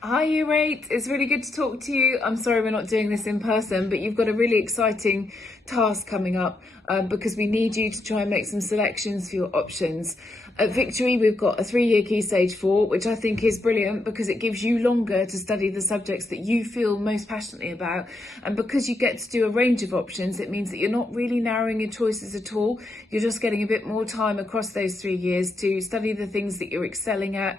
Hi, Year 8. It's really good to talk to you. I'm sorry we're not doing this in person, but you've got a really exciting task coming up because we need you to try and make some selections for your options. At Victory, we've got a 3-year Key Stage 4, which I think is brilliant because it gives you longer to study the subjects that you feel most passionately about. And because you get to do a range of options, it means that you're not really narrowing your choices at all. You're just getting a bit more time across those 3 years to study the things that you're excelling at.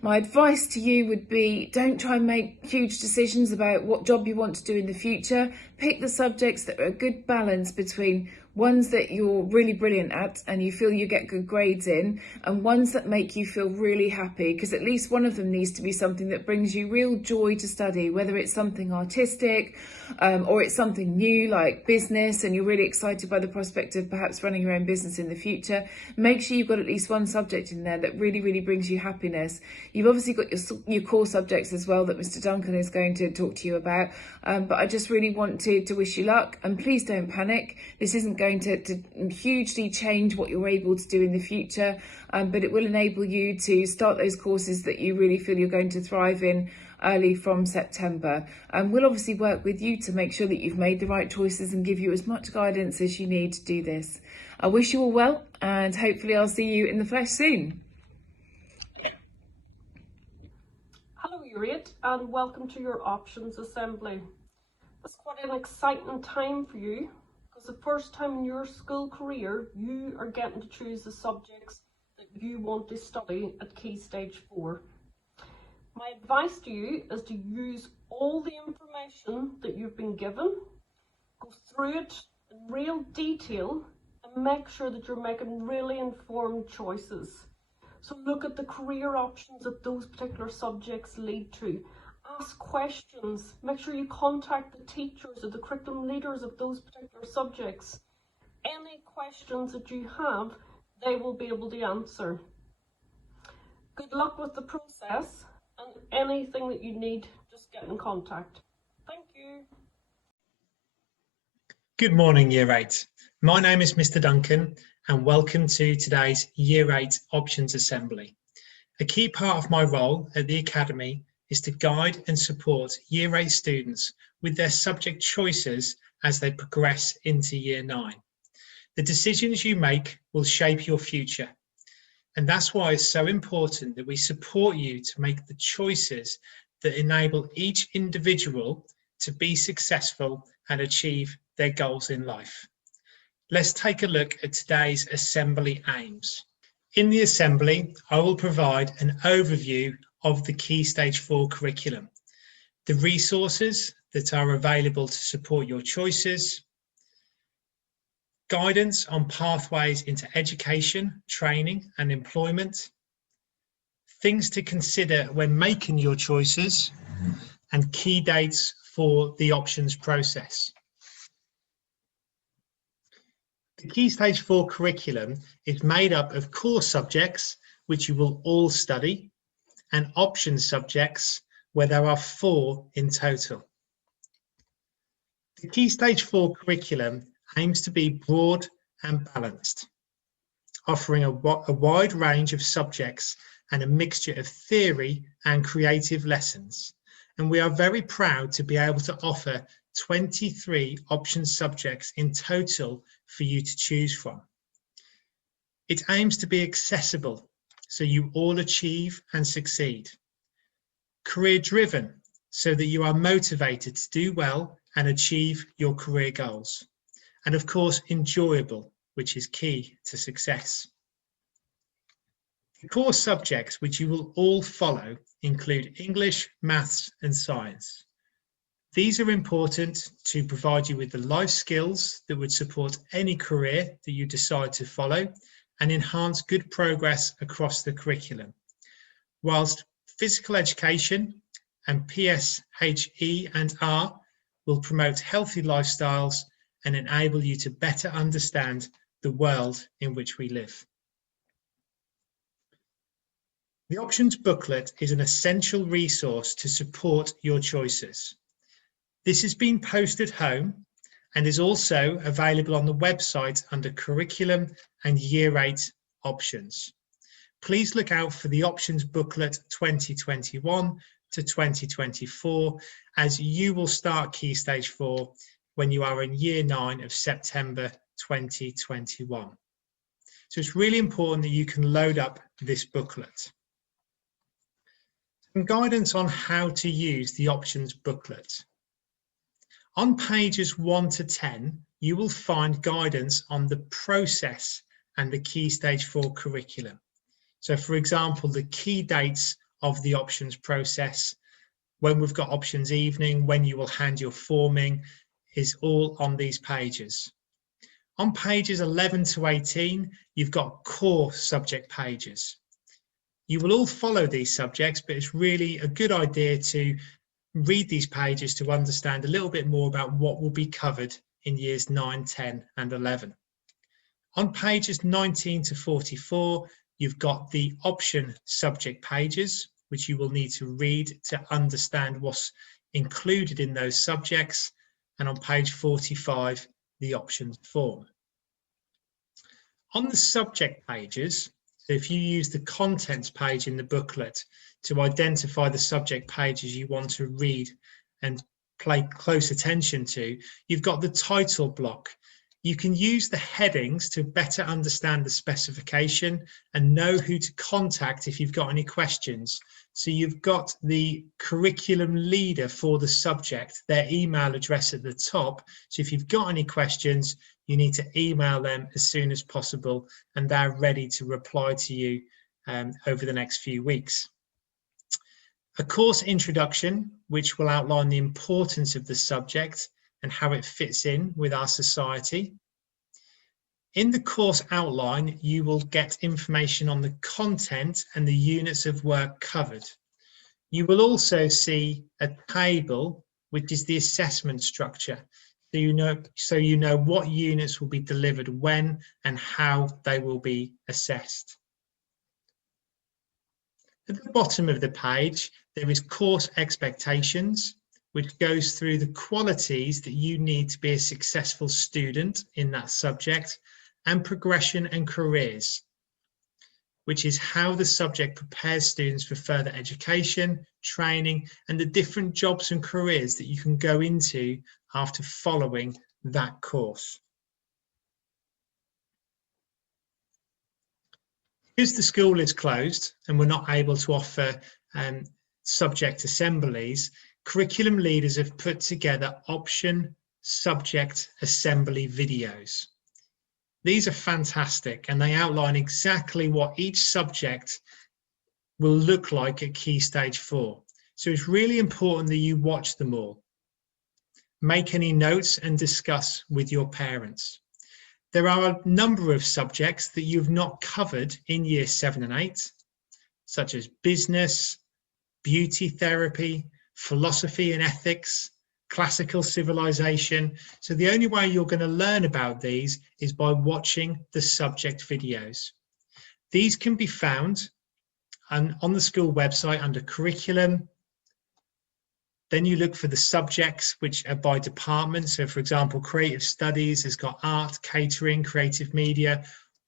My advice to you would be, don't try and make huge decisions about what job you want to do in the future. Pick the subjects that are a good balance between ones that you're really brilliant at and you feel you get good grades in, and ones that make you feel really happy, because at least one of them needs to be something that brings you real joy to study, whether it's something artistic or it's something new like business and you're really excited by the prospect of perhaps running your own business in the future. Make sure you've got at least one subject in there that really brings you happiness. You've obviously got your core subjects as well that Mr. Duncan is going to talk to you about, but I just really want to wish you luck, and please don't panic. This isn't going to hugely change what you're able to do in the future, but it will enable you to start those courses that you really feel you're going to thrive in early from September. And we'll obviously work with you to make sure that you've made the right choices and give you as much guidance as you need to do this. I wish you all well, and hopefully I'll see you in the flesh soon. Hello Year 8 and welcome to your options assembly. It's quite an exciting time for you because the first time in your school career you are getting to choose the subjects that you want to study at Key Stage 4. My advice to you is to use all the information that you've been given, go through it in real detail and make sure that you're making really informed choices. So look at the career options that those particular subjects lead to. Ask questions. Make sure you contact the teachers or the curriculum leaders of those particular subjects. Any questions that you have, they will be able to answer. Good luck with the process, and anything that you need, just get in contact. Thank you. Good morning, Year 8. My name is Mr. Duncan, and welcome to today's Year 8 Options Assembly. A key part of my role at the Academy is to guide and support Year 8 students with their subject choices as they progress into Year 9. The decisions you make will shape your future, and that's why it's so important that we support you to make the choices that enable each individual to be successful and achieve their goals in life. Let's take a look at today's assembly aims. In the assembly, I will provide an overview of the Key Stage 4 curriculum, the resources that are available to support your choices, guidance on pathways into education, training and employment, things to consider when making your choices, and key dates for the options process. The Key Stage 4 curriculum is made up of core subjects, which you will all study, and option subjects, where there are 4 in total. The Key Stage 4 curriculum aims to be broad and balanced, offering a wide range of subjects and a mixture of theory and creative lessons. And we are very proud to be able to offer 23 option subjects in total for you to choose from. It aims to be accessible so you all achieve and succeed. Career driven so that you are motivated to do well and achieve your career goals. And of course, enjoyable, which is key to success. The core subjects which you will all follow include English, maths and science. These are important to provide you with the life skills that would support any career that you decide to follow and enhance good progress across the curriculum. Whilst physical education and PSHE and R will promote healthy lifestyles and enable you to better understand the world in which we live. The options booklet is an essential resource to support your choices. This has been posted home and is also available on the website under Curriculum and Year 8 Options. Please look out for the Options Booklet 2021 to 2024, as you will start Key Stage 4 when you are in Year 9 of September 2021. So it's really important that you can load up this booklet. Some guidance on how to use the options booklet. On pages 1 to 10, you will find guidance on the process and the Key Stage 4 curriculum. So for example, the key dates of the options process, when we've got options evening, when you will hand your forming, is all on these pages. On pages 11 to 18, you've got core subject pages. You will all follow these subjects, but it's really a good idea to read these pages to understand a little bit more about what will be covered in years 9, 10 and 11. On pages 19 to 44, you've got the option subject pages, which you will need to read to understand what's included in those subjects. And on page 45, the options form. On the subject pages, so if you use the contents page in the booklet to identify the subject pages you want to read and pay close attention to, you've got the title block. You can use the headings to better understand the specification and know who to contact if you've got any questions. So you've got the curriculum leader for the subject, their email address at the top. So if you've got any questions, you need to email them as soon as possible, and they're ready to reply to you over the next few weeks. A course introduction, which will outline the importance of the subject and how it fits in with our society. In the course outline, you will get information on the content and the units of work covered. You will also see a table, which is the assessment structure. So you know what units will be delivered when and how they will be assessed. At the bottom of the page, there is course expectations, which goes through the qualities that you need to be a successful student in that subject, and progression and careers, which is how the subject prepares students for further education, training, and the different jobs and careers that you can go into after following that course. Because the school is closed and we're not able to offer subject assemblies, curriculum leaders have put together option subject assembly videos. These are fantastic, and they outline exactly what each subject will look like at Key Stage 4. So it's really important that you watch them all. Make any notes and discuss with your parents. There are a number of subjects that you've not covered in year 7 and 8, such as business, beauty therapy, philosophy and ethics, classical civilization. So the only way you're going to learn about these is by watching the subject videos. These can be found on the school website under curriculum. Then you look for the subjects, which are by department. So for example, creative studies has got art, catering, creative media,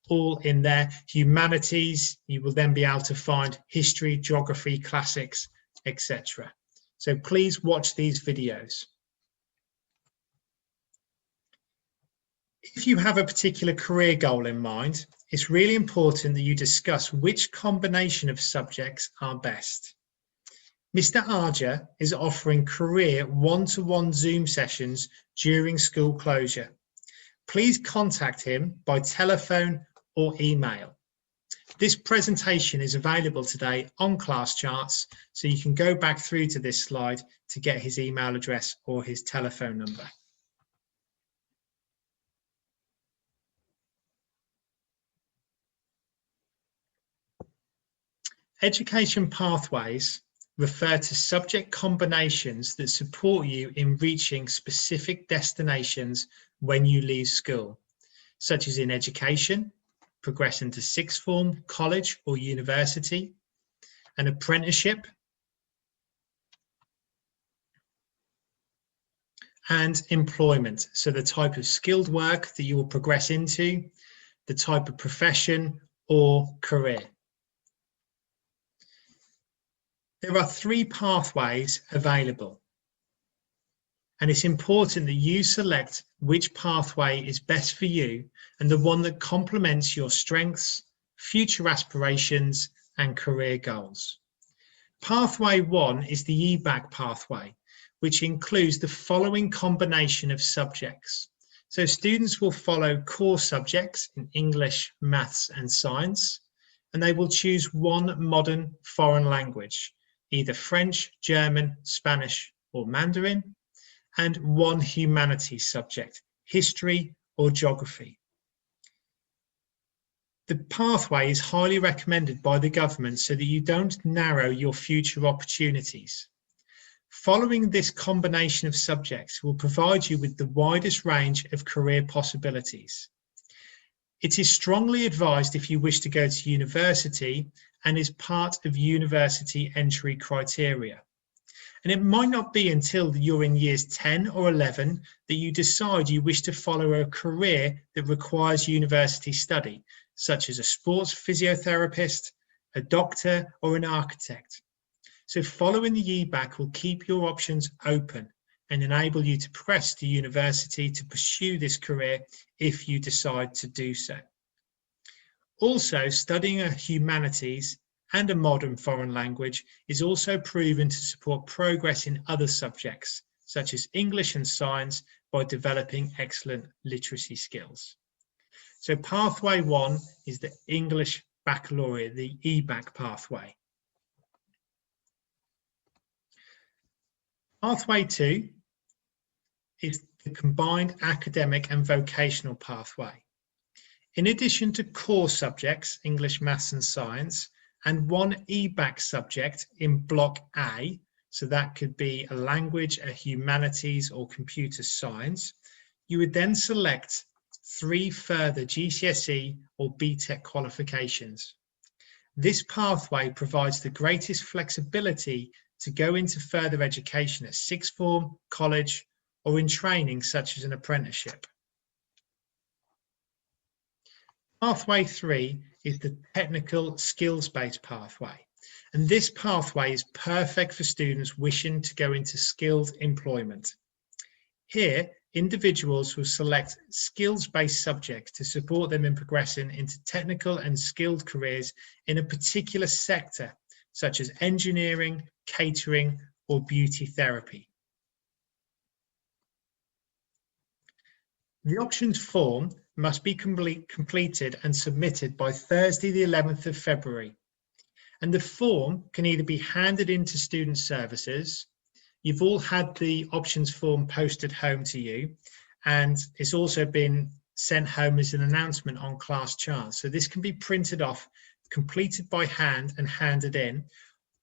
all in there. Humanities, you will then be able to find history, geography, classics, etc. So please watch these videos. If you have a particular career goal in mind, it's really important that you discuss which combination of subjects are best. Mr. Arja is offering career one-to-one Zoom sessions during school closure. Please contact him by telephone or email. This presentation is available today on class charts, so you can go back through to this slide to get his email address or his telephone number. Education pathways refer to subject combinations that support you in reaching specific destinations when you leave school, such as in education, progressing to sixth form, college or university, an apprenticeship, and employment. So the type of skilled work that you will progress into, the type of profession or career. There are 3 pathways available, and it's important that you select which pathway is best for you and the one that complements your strengths, future aspirations, and career goals. Pathway 1 is the EBAC pathway, which includes the following combination of subjects. So students will follow core subjects in English, maths, and science, and they will choose one modern foreign language, either French, German, Spanish, or Mandarin, and one humanities subject, history or geography. The pathway is highly recommended by the government so that you don't narrow your future opportunities. Following this combination of subjects will provide you with the widest range of career possibilities. It is strongly advised if you wish to go to university and is part of university entry criteria. And it might not be until you're in years 10 or 11 that you decide you wish to follow a career that requires university study, such as a sports physiotherapist, a doctor, or an architect. So following the EBAC will keep your options open and enable you to progress to university to pursue this career if you decide to do so. Also, studying a humanities and a modern foreign language is also proven to support progress in other subjects, such as English and science, by developing excellent literacy skills. So pathway 1 is the English Baccalaureate, the EBAC pathway. Pathway 2 is the combined academic and vocational pathway. In addition to core subjects, English, maths and science, and one EBAC subject in block A, so that could be a language, a humanities or computer science, you would then select 3 further GCSE or BTEC qualifications. This pathway provides the greatest flexibility to go into further education at sixth form, college, or in training such as an apprenticeship. Pathway 3 is the technical skills-based pathway, and this pathway is perfect for students wishing to go into skilled employment. Here, individuals will select skills-based subjects to support them in progressing into technical and skilled careers in a particular sector, such as engineering, catering, or beauty therapy. The options form must be completed and submitted by Thursday, the 11th of February. And the form can either be handed into student services. You've all had the options form posted home to you, and it's also been sent home as an announcement on class charts. So this can be printed off, completed by hand and handed in,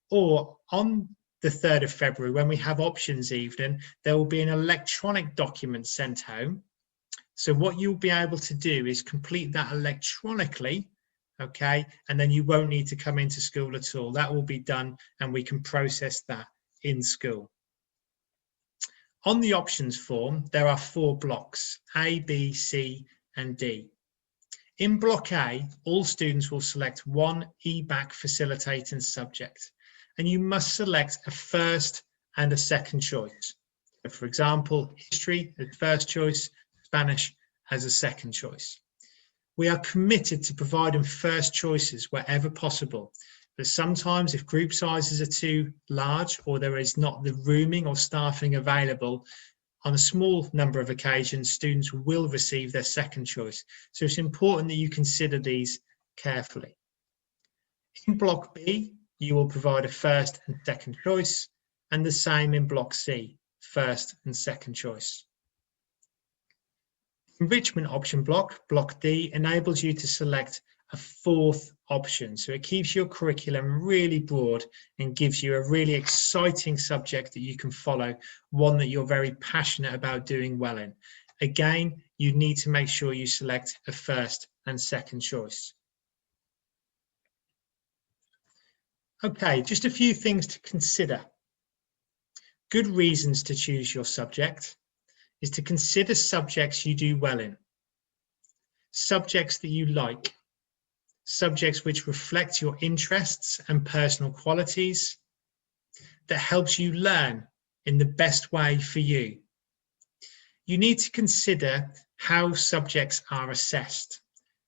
or on the 3rd of February, when we have options evening, there will be an electronic document sent home. So what you'll be able to do is complete that electronically, okay? And then you won't need to come into school at all. That will be done and we can process that in school. On the options form, there are 4 blocks, A, B, C, and D. In block A, all students will select one EBAC facilitating subject, and you must select a first and a second choice. So for example, history as first choice, Spanish as a second choice. We are committed to providing first choices wherever possible, but sometimes if group sizes are too large or there is not the rooming or staffing available, on a small number of occasions, students will receive their second choice. So it's important that you consider these carefully. In block B, you will provide a first and second choice, and the same in block C, first and second choice. Enrichment option block D, enables you to select a 4th option. So it keeps your curriculum really broad and gives you a really exciting subject that you can follow, one that you're very passionate about doing well in. Again, you need to make sure you select a first and second choice. Okay, just a few things to consider. Good reasons to choose your subject is to consider subjects you do well in, subjects that you like, subjects which reflect your interests and personal qualities, that helps you learn in the best way for you. You need to consider how subjects are assessed.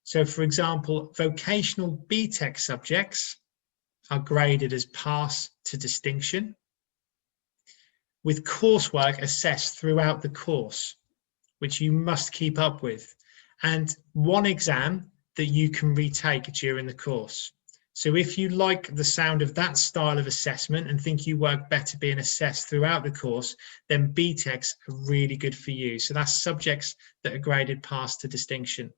So, for example, vocational BTEC subjects are graded as pass to distinction, with coursework assessed throughout the course, which you must keep up with, and one exam that you can retake during the course. So if you like the sound of that style of assessment and think you work better being assessed throughout the course, then BTECs are really good for you. So that's subjects that are graded pass to distinction.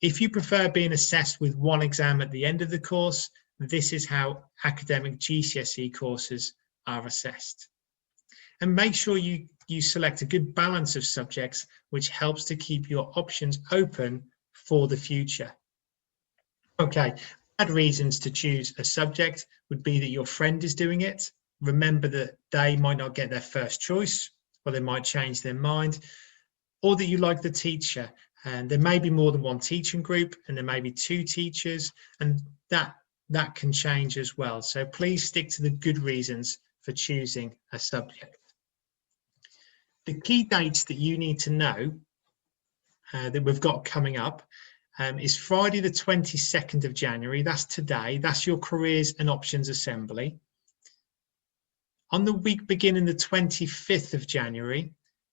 If you prefer being assessed with one exam at the end of the course, this is how academic GCSE courses are assessed. And make sure you select a good balance of subjects, which helps to keep your options open for the future. Okay, bad reasons to choose a subject would be that your friend is doing it. Remember that they might not get their first choice, or they might change their mind, or that you like the teacher. And there may be more than one teaching group, and there may be two teachers, and that can change as well. So please stick to the good reasons for choosing a subject. The key dates that you need to know that we've got coming up is Friday the 22nd of January. That's today. That's your Careers and Options Assembly. On the week beginning the 25th of January,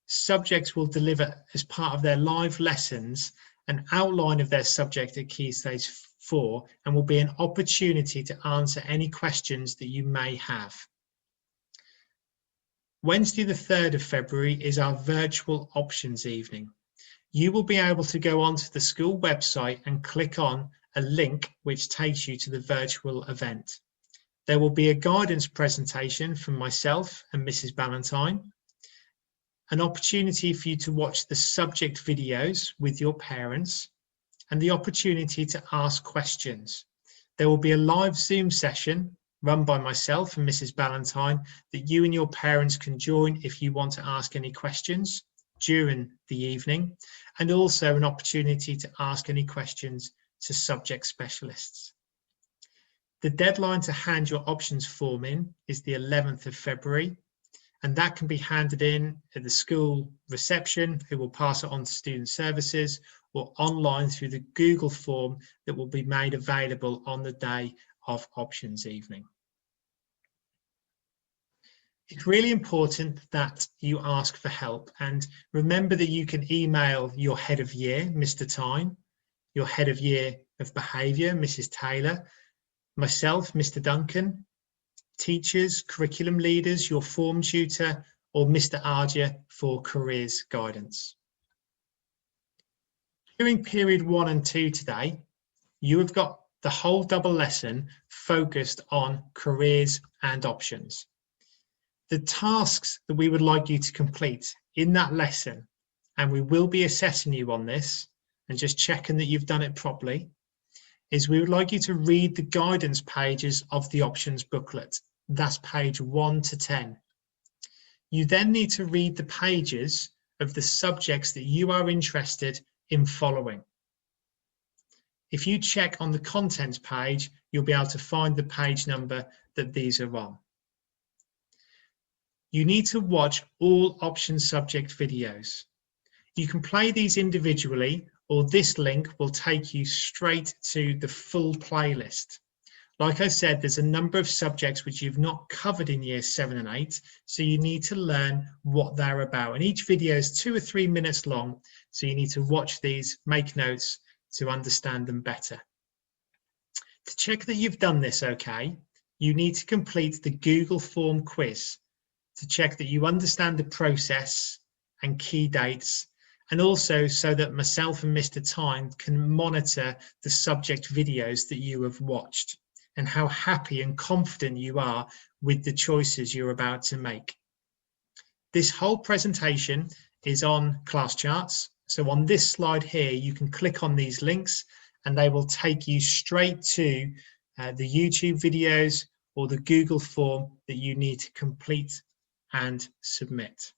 subjects will deliver as part of their live lessons an outline of their subject at Key Stage 4, and will be an opportunity to answer any questions that you may have. Wednesday the 3rd of February is our virtual options evening. You will be able to go onto the school website and click on a link which takes you to the virtual event. There will be a guidance presentation from myself and Mrs. Ballantyne, an opportunity for you to watch the subject videos with your parents, and the opportunity to ask questions. There will be a live Zoom session run by myself and Mrs. Ballantyne that you and your parents can join if you want to ask any questions during the evening, and also an opportunity to ask any questions to subject specialists. The deadline to hand your options form in is the 11th of February, and that can be handed in at the school reception, who will pass it on to student services, or online through the Google form that will be made available on the day of options evening. It's really important that you ask for help, and remember that you can email your head of year, Mr. Tyne, your head of year of behaviour, Mrs. Taylor, myself, Mr. Duncan, teachers, curriculum leaders, your form tutor, or Mr. Arja for careers guidance. During period 1 and 2 today, you have got the whole double lesson focused on careers and options. The tasks that we would like you to complete in that lesson, and we will be assessing you on this and just checking that you've done it properly, is we would like you to read the guidance pages of the options booklet. That's page 1 to 10. You then need to read the pages of the subjects that you are interested in following. If you check on the contents page, you'll be able to find the page number that these are on. You need to watch all option subject videos. You can play these individually, or this link will take you straight to the full playlist. Like I said, there's a number of subjects which you've not covered in years 7 and 8, so you need to learn what they're about. And each video is 2 or 3 minutes long, so you need to watch these, make notes to understand them better. To check that you've done this okay, you need to complete the Google form quiz to check that you understand the process and key dates, and also so that myself and Mr. Tyne can monitor the subject videos that you have watched and how happy and confident you are with the choices you're about to make. This whole presentation is on class charts. So on this slide here, you can click on these links and they will take you straight to the YouTube videos or the Google form that you need to complete and submit.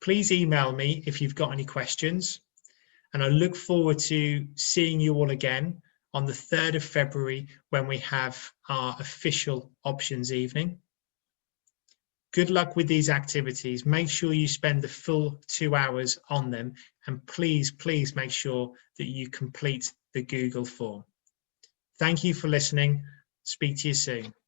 Please email me if you've got any questions, and I look forward to seeing you all again on the 3rd of February when we have our official options evening. Good luck with these activities. Make sure you spend the full 2 hours on them, and please make sure that you complete the Google form. Thank you for listening. Speak to you soon.